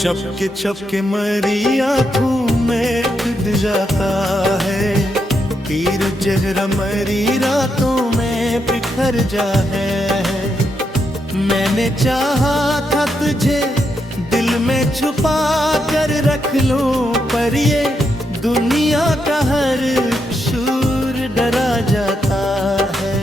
चपके चपके मरी आँखों में खुद जाता है, पीर जहरा मरी रातों में बिखर जा है। मैंने चाहा था तुझे दिल में छुपा कर रख लूं, पर ये दुनिया का हर शूर डरा जाता है।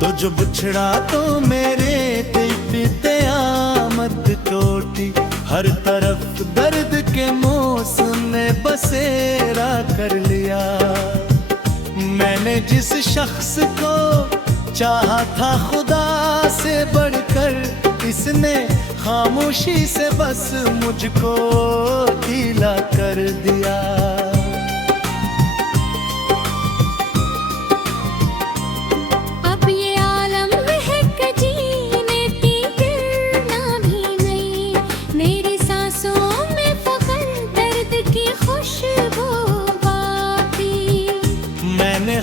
तो जो बिछड़ा तो मेरे दिल पे क़यामत टूटी, हर तरफ दर्द के मौसम में बसेरा कर लिया। मैंने जिस शख्स को चाहा था खुदा से बढ़कर, इसने खामोशी से बस मुझको गीला कर दिया।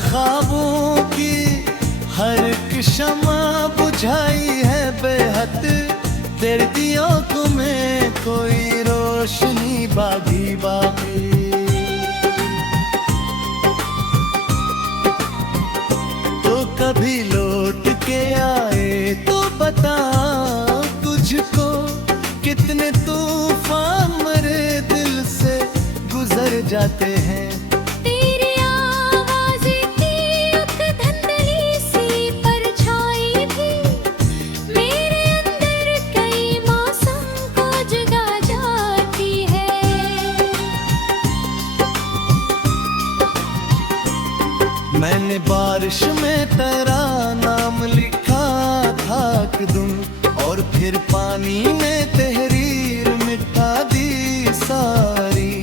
ख्वाबों की हर एक शमा बुझाई है बेहद, तेरी दियों को में कोई रोशनी बागी बागी। तो कभी लौट के आए तो बता तुझको, कितने तूफान मेरे दिल से गुजर जाते हैं। मैंने बारिश में तेरा नाम लिखा था कदम, और फिर पानी में तहरीर मिटा दी सारी।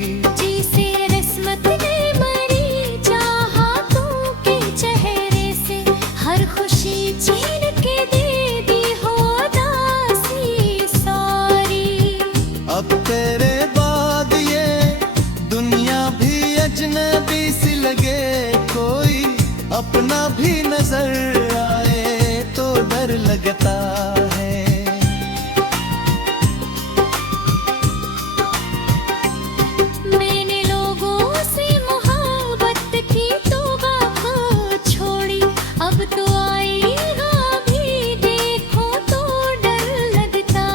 जिसे रस्मत ने मरी चाहतों के चेहरे से, हर खुशी छीन के दे दी हो दासी सारी। अब तेरे बाद ये दुनिया भी अजनबी सी लगे, कोई अपना भी नजर आए तो डर लगता है। मैंने लोगों से मोहब्बत की तौबा को छोड़ी, अब तो आएगा भी देखो तो डर लगता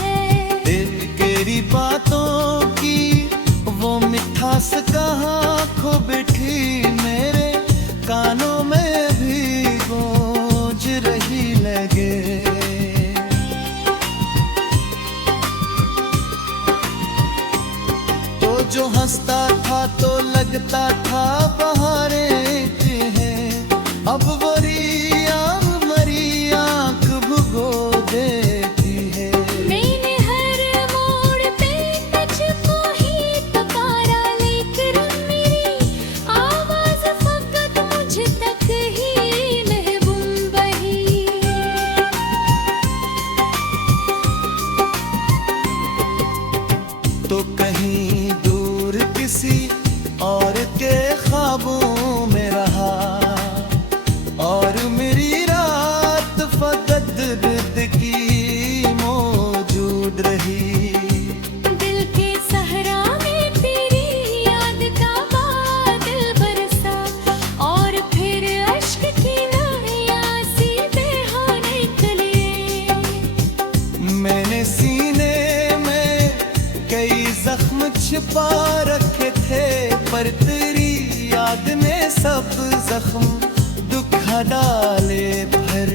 है। दिल तेरी बातों की वो मिठास कहाँ खो बैठी, मेरे कानों में भी गूंज रही लगे। तो जो हंसता था तो लगता था बहारें हैं, अब वो रिया मरी आँख भुगो देती है। मैंने हर मोड़ पे तुझको ही पुकारा, लेकर मेरी आवाज फकत मुझ तक ही महबूब बही। तो कहीं दूर किसी और के ख्वाबों में रहा, और मेरी रात फकत दर्द की मौजूद रही। दिल के सहरा में तेरी याद का बादल बरसा, और फिर अश्क की नदियाँ सीधे हो निकली। मैंने सीने में कई जख्म छिपा रखे थे, पर तेरी याद ने सब जख्म दुखा डाले भर।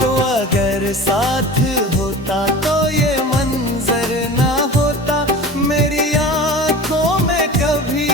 तो अगर साथ होता तो ये मंजर ना होता, मेरी आँखों में कभी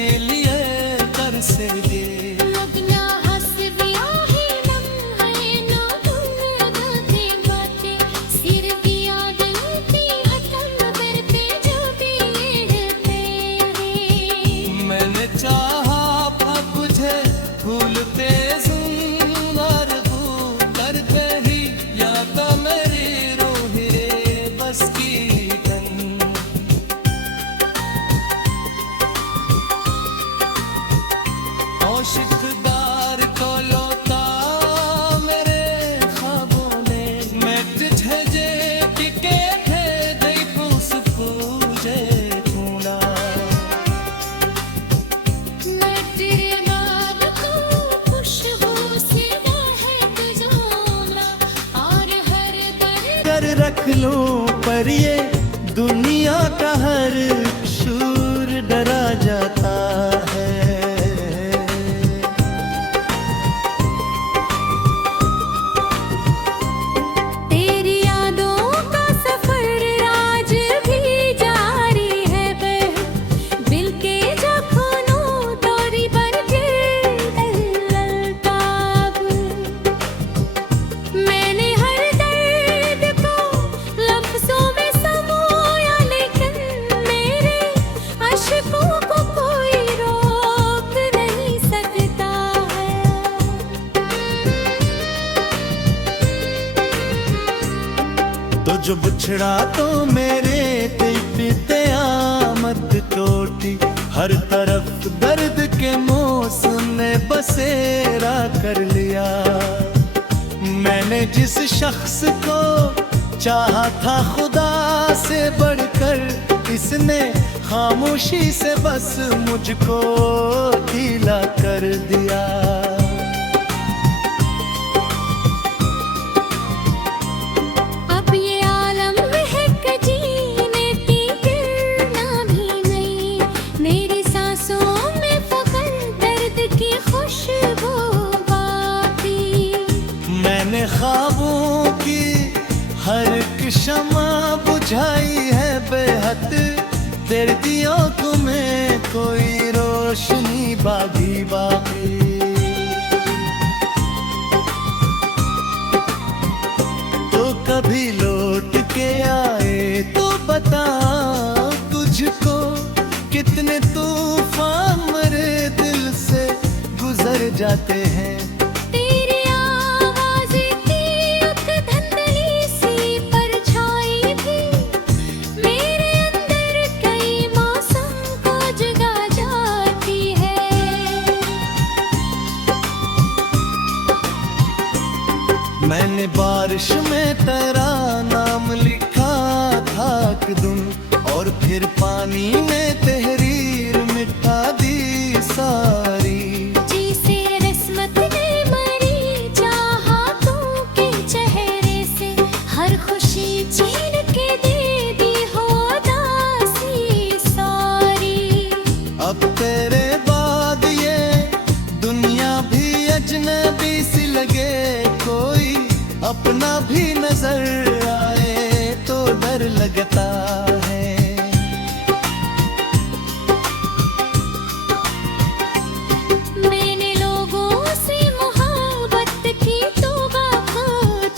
के लिए तरसे ये। लगना हंस दिया ही नम है ना तुम की बातें सिर दिया गलती हटम पर पे जो भी तेरे मैंने चाहा था तुझे भूलते सुंदर करते ही या तो मेरी रूहे बस की औशिकदार को लौटा मेरे ख्वाबों ने मैं तुझे जे टिके थे गई पूस पूजे खूना मैं तेरे बाल को खुशबू से महक जाऊंगा और हर दर्द कर रख लूं पर ये दुनिया का हर शूर डरा जाता है। तेरी यादों का सफर आज भी जारी है दिल के जख्मों तोरी बन के ललताब मैंने हर दर्द को लफ्जों में समोया लेकिन मेरे अश्कों को कोई रोक नहीं सकता है। तो जो बिछड़ा तो मेरे पीते आमद टोटी हर तरफ दर्द के मौसम ने बसेरा कर लिया। मैंने जिस शख्स को चाहा था खुदा से बढ़कर इसने खामोशी से बस मुझको ढीला कर दिया। अब ये आलम है कि जीने की गिरना भी नहीं मेरी सांसों में फकर दर्द की खुशबू बाकी मैंने ख्वाबों की हर एक शमा बुझाई है बेहद तेरी आंखों में कोई रोशनी बागी बाकी। तो कभी लौट के आए तो बता तुझको कितने तूफान मेरे दिल से गुजर जाते हैं। तेरी आवाज़ की एक धंधली सी परछाई भी मेरे अंदर कई मौसम को जगा जाती है। मैंने बारिश में तेरा नाम लिखा था कदम और फिर पानी में तहरीर मिटा दी सारी। जिसे रस्मत ने मरी चाहतों के चेहरे से हर खुशी छीन के दे दी हो दासी सारी। अब तेरे बाद ये दुनिया भी अजनबी सी लगे कोई अपना भी नजर आए तो डर लगता है। मैंने लोगों से मोहब्बत की तौबा को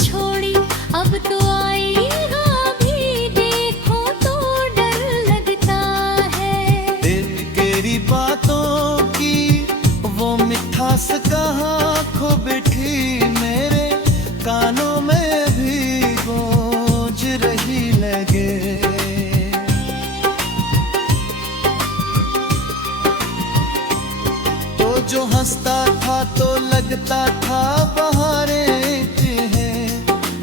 छोड़ी अब तो आईना भी देखो तो डर लगता है। दिल तेरी बातों की वो मिठास कहाँ खो बैठी मेरे कानों में भी गूंज रही लगे। तो जो हंसता था तो लगता था बहारें हैं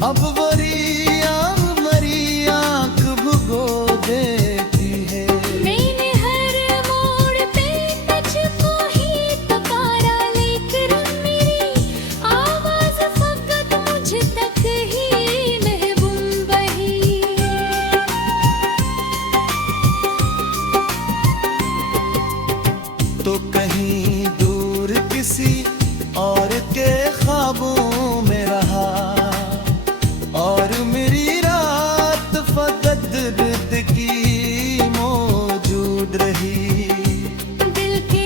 अब वो रिया मरी आंख भुगो देती है। मैंने हर मोड़ पे तुझको ही पुकारा लेकर मेरी आवाज़ फकत मुझ तक ही महबूब बही। तो कहीं दूर किसी और के ख्वाबों में रहा और मेरी रात फकत दर्द की मौजूद रही। दिल के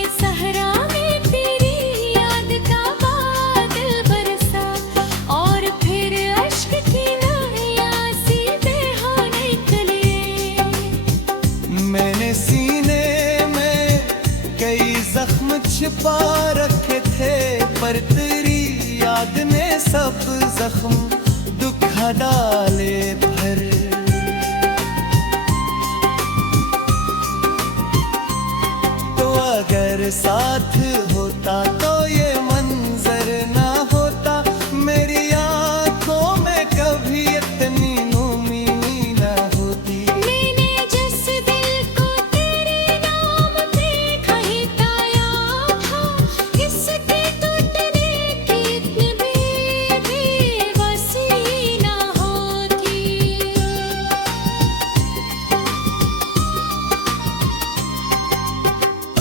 छिपा रखे थे, पर तेरी याद ने सब जख्म दुखा डाले भर। तो अगर साथ होता तो ये मंजर ना होता, मेरी आंखों में कभी इतनी नमी ना होती। मैंने जिस दिल को तेरे नाम पे खरीदाया था, इसके टूटने की इतनी बेबसी ना होती।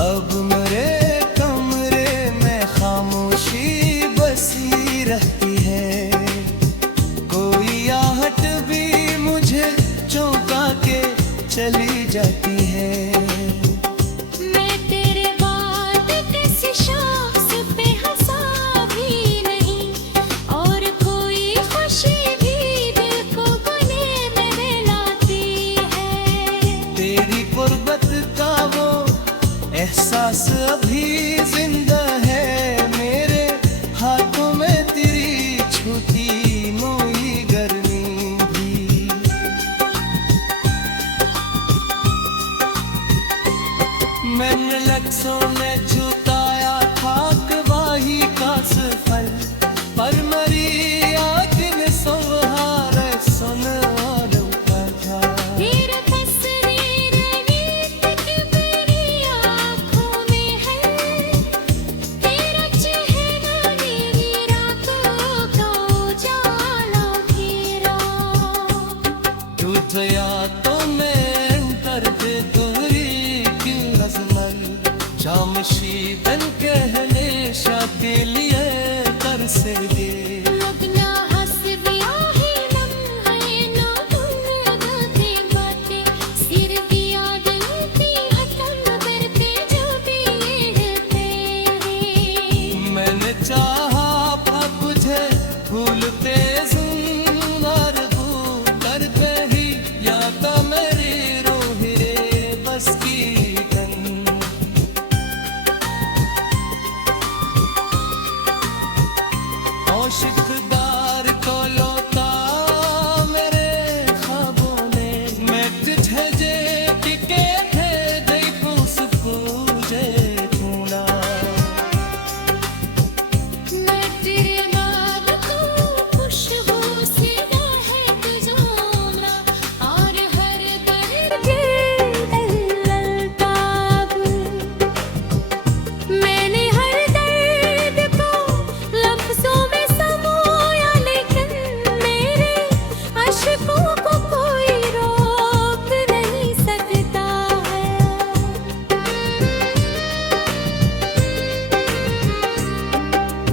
अब मेरे कमरे में खामोशी बसी रहती है, कोई आहट भी मुझे चौंका के चली जाती है। मैं तेरे बाद किसी शख्स पे हंसा भी नहीं, और कोई खुशी भी दिल को गले में मिलाती है। तेरी गुर्बत का वो एहसास अभी जिंदा है, मेरे हाथों में तेरी छूटी मोई गर्मी भी। मैंने लफ्ज़ों में झुकाया था गवाही का सफल, पर मरी आग ने संहार सुन और उठा। तेरा तस्वीर नीत की मेरी आँखों में है, तेरा चेहरा मेरी रातों का उजाला घेरा। तुझया तो मैं दर्द दूरी की अजमल, जामशी बन के हमेशा के लिए कर से दे। लगना हंस दिया है लम्हे ना भूलती बातें, सिर दिया गलती खत्म करते जो भी तेरे। मैंने चाहा था तुझे भूलते और भूल करते ही, या तो मेरी रूह रे बस की गन। औशिकदार को लौटा मेरे ख्वाबों ने, मैं तुझे जे टिके थे दई पूस पूजे ढूंढा। मैं तेरे बाद को खुशबू से है तुझो उम्रा, और हर दर्द अल्ताब। मैंने हर दर्द को लफ्ज़ों में समोया, लेकिन मेरे अश्कों को कोई रोक नहीं सकता है।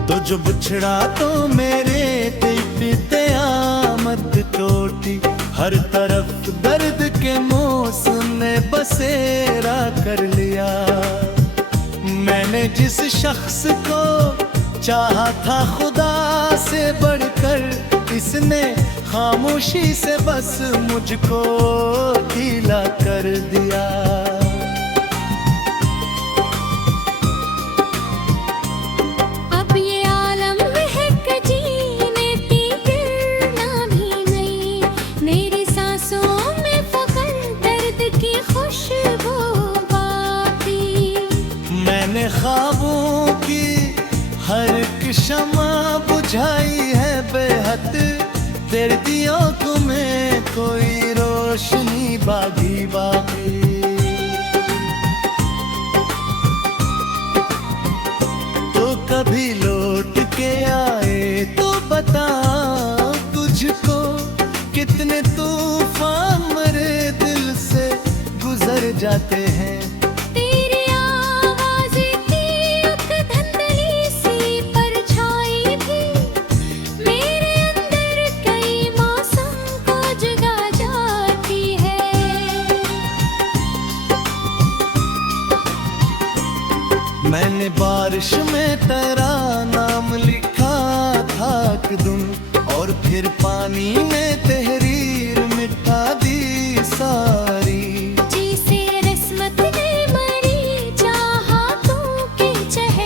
तो जो बिछड़ा तो मेरे पीते आमद टोटी, हर तरफ दर्द के मौसम ने बसेरा कर लिया। मैंने जिस शख्स को चाहा था खुदा से बढ़कर, इसने खामोशी से बस मुझको ढीला कर दिया। अब ये आलम महक जीने की गिरना भी नहीं, मेरी सांसों में फकत दर्द की खुशबू बाकी। मैंने ख्वाबों की हर एक शमा बुझाई है बेहद, तेरी आंखों में कोई रोशनी बागी बाकी। तो कभी लौट के आए तो बता तुझको, कितने तूफान मेरे दिल से गुजर जाते हैं। तेरी आवाज़ की एक धुंधली सी परछाई भी मेरे अंदर कई मौसम को जगा जाती है। मैंने बारिश में तेरा नाम लिखा था दुन, और फिर पानी में तहरीर मिटा दी सारी। जिसे रस्मत ने मरी चाहतों के चेहरे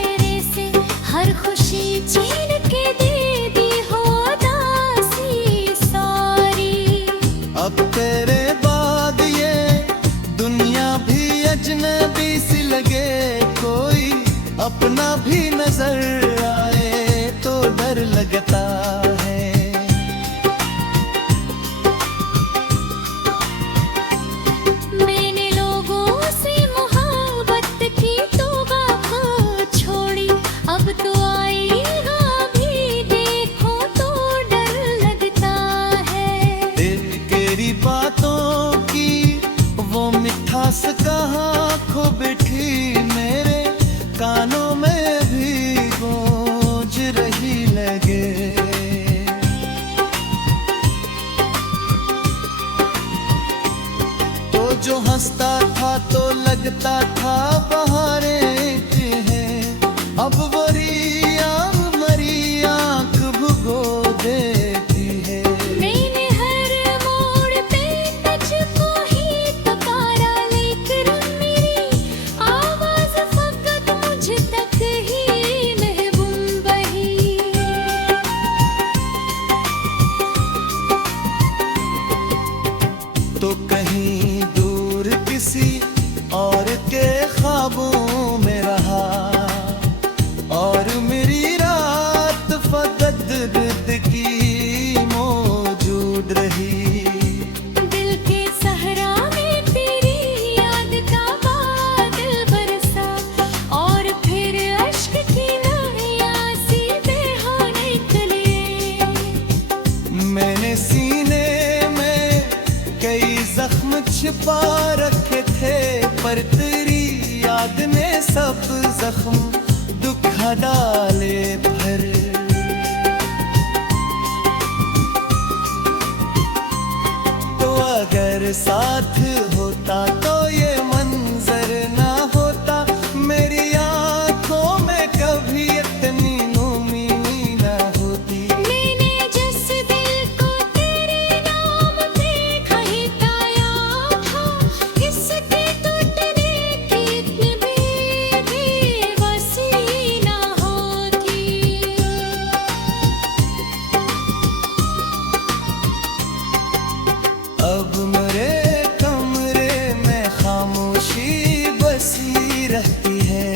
अपना भी नजर आए तो डर लगता है। मैंने लोगों से मोहब्बत की तो बात छोड़ी, अब तो आई भी देखो तो डर लगता है। दिल केरी बातों की वो मिठास कहाँ खो बैठी, मेरे कानों में भी गूंज रही लगे। तो जो हंसता था तो लगता था बहारें हैं, अब वो रिया मरी आंख भुगो देती है। मैंने हर मोड़ पे तुझको ही पुकारा, लेकर मेरी आवाज फकत मुझ तक ही महबूब बही। तो कहीं दूर किसी और के ख्वाबों में रहा, और मेरी रात फकत दर्द की मौजूद रही। दिल के सहरा में तेरी याद का बादल बरसा, और फिर अश्क की नदियाँ सीधे हो निकले। मैंने सीने में कई जख्म छिपा रखे थे, पर तेरी याद ने सब जख्म दुखा डाले भर। तो अगर साथ होता तो ये मंजर ना होता, मेरी आंखों में कभी इतनी नमी ना होती। मैंने जिस दिल को तेरे नाम पे खरीदाया था, इसके टूटने की इतनी भी बेबसी ना होती। अब मेरे कमरे में खामोशी बसी रहती है,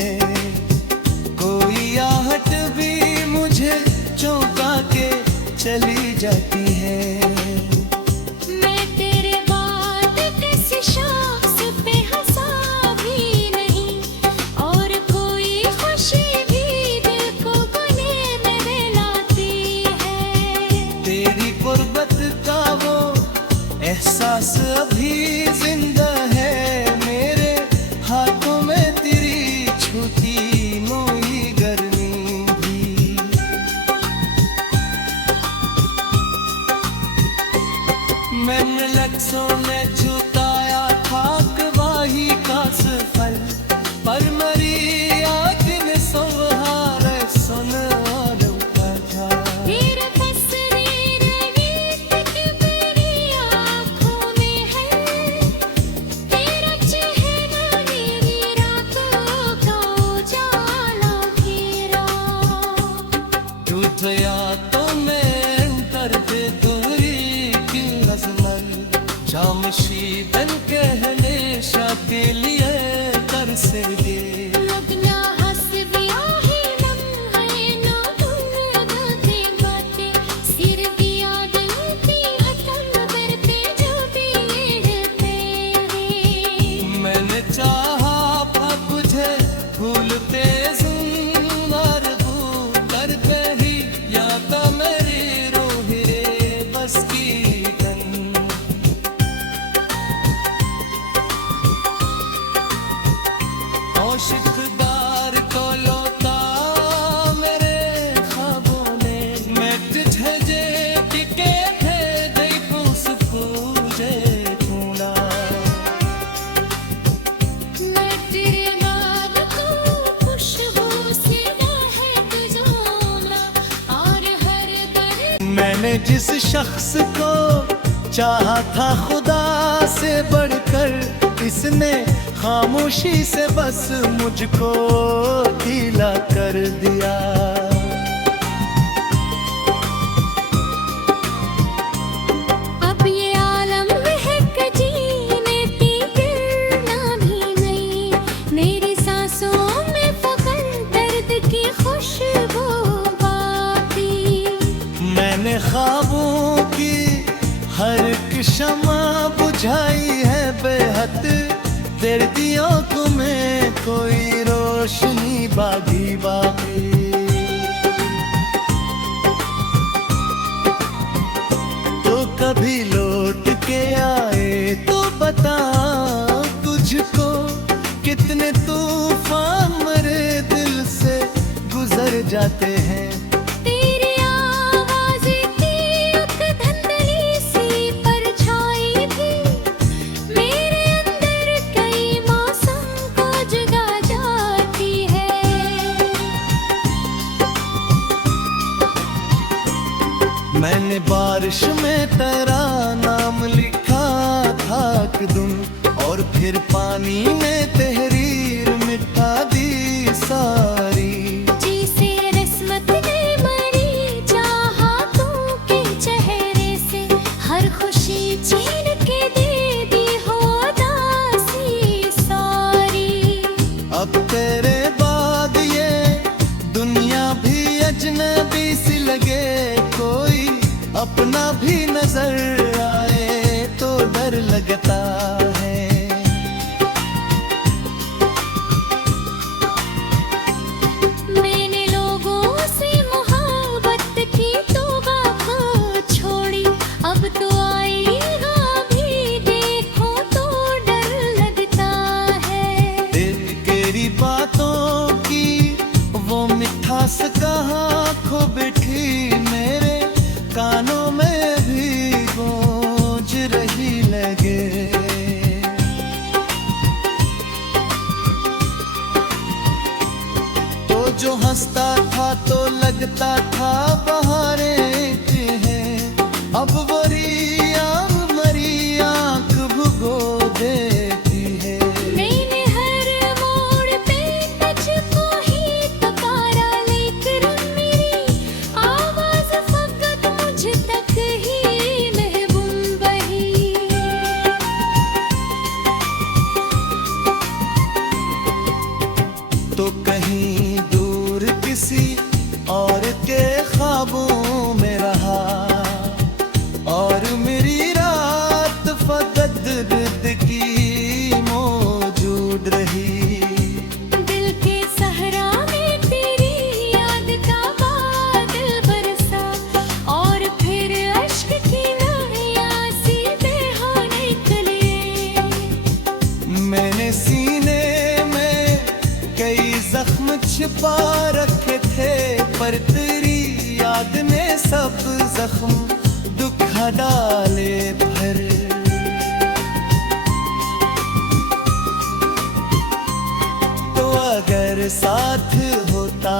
कोई आहट भी मुझे चौंका के चली जाती है। मैं तेरे बाद किसी शख्स पे हंसा भी नहीं, और कोई खुशी भी दिल को गले में मिलाती है। तेरी गुर्बत का वो एहसास अभी जिंदा है, मेरे हाथों में तेरी छूती मोई गर्मी भी। मैंने लफ्ज़ों में झुकाया था गवाही का सफल, पर मरी आग ने संहार सुन और उठा। तेरा तस्वीर गीत की मेरी आँखों में है, तेरा चेहरा मेरी रातों का उजाला घेरा। टूट गया तो मैं दर्द दूरी की नज़र, जामशी बन के हमेशा के लिए कर से दे। लगना हंसदिया ही लम्हे ना भूलती बातें, सिर दिया दिलती हथन करते जो बीड़ते हैं। मैंने चाहा था तुझे भूलते सुंदर भूल कर पे ही, या तो मेरी रूह रे बस की तन। औशिकदार को लौटा मेरे ख्वाबों ने, मैं तुझे जे टिके थे गई पूस पूजे ढूंढा। मैं तेरे बाद को खुशबू से महक जाऊंगा, और हर दर्द मैंने जिस शख्स को चाहा था खुदा से बढ़कर, इसने खामोशी से बस मुझको ढीला कर दिया। अब ये आलम महक जीने की गिरना भी नहीं, मेरी सांसों में फकत कोई रोशनी बागी बागी। तो कभी लौट के आए तो बता तुझको, कितने तूफान मरे दिल से गुजर जाते हैं। तेरी आवाज़ की एक धुंधली सी परछाई भी मेरे अंदर कई मौसम को जगा जाती है। मैंने बारिश में तेरा नाम लिखा था कदम, और फिर पानी में तहरीर मिटा दी सारी। जिसे रस्मत ने मरी चाहतों के चेहरे से, हर खुशी छीन के दे दी हो उदासी सारी। अब तेरे बाद ये दुनिया भी अजनबी सी लगे, कोई अपना भी नजर आए तो डर लगता है। मैंने लोगों से मोहब्बत की तो बात छोड़ी, अब तो आईना भी देखो तो डर लगता है। दिल तेरी बातों की वो मिठास कहाँ खो बैठी, मेरे कानों में भी गूंज रही लगे। तो जो हंसता था तो लगता था बहारें हैं, अब वो रिया मरी आंख भुगो देती है। मैंने हर मोड़ पे तुझको ही पुकारा, लेकर मेरी आवाज़ फकत मुझ तक ही महबूब बही। तो कहीं दूर किसी और के ख्वाबों में रहा, और मेरी रात फकत दर्द की मौजूद रही। दिल के सहरा में तेरी याद का बादल बरसा, और फिर अश्क की नदियाँ सीधे हो निकले। मैंने सीने में कई जख्म छिपा रखे थे, पर तेरी याद ने सब जख्म दुखा डाले भर। तो अगर साथ होता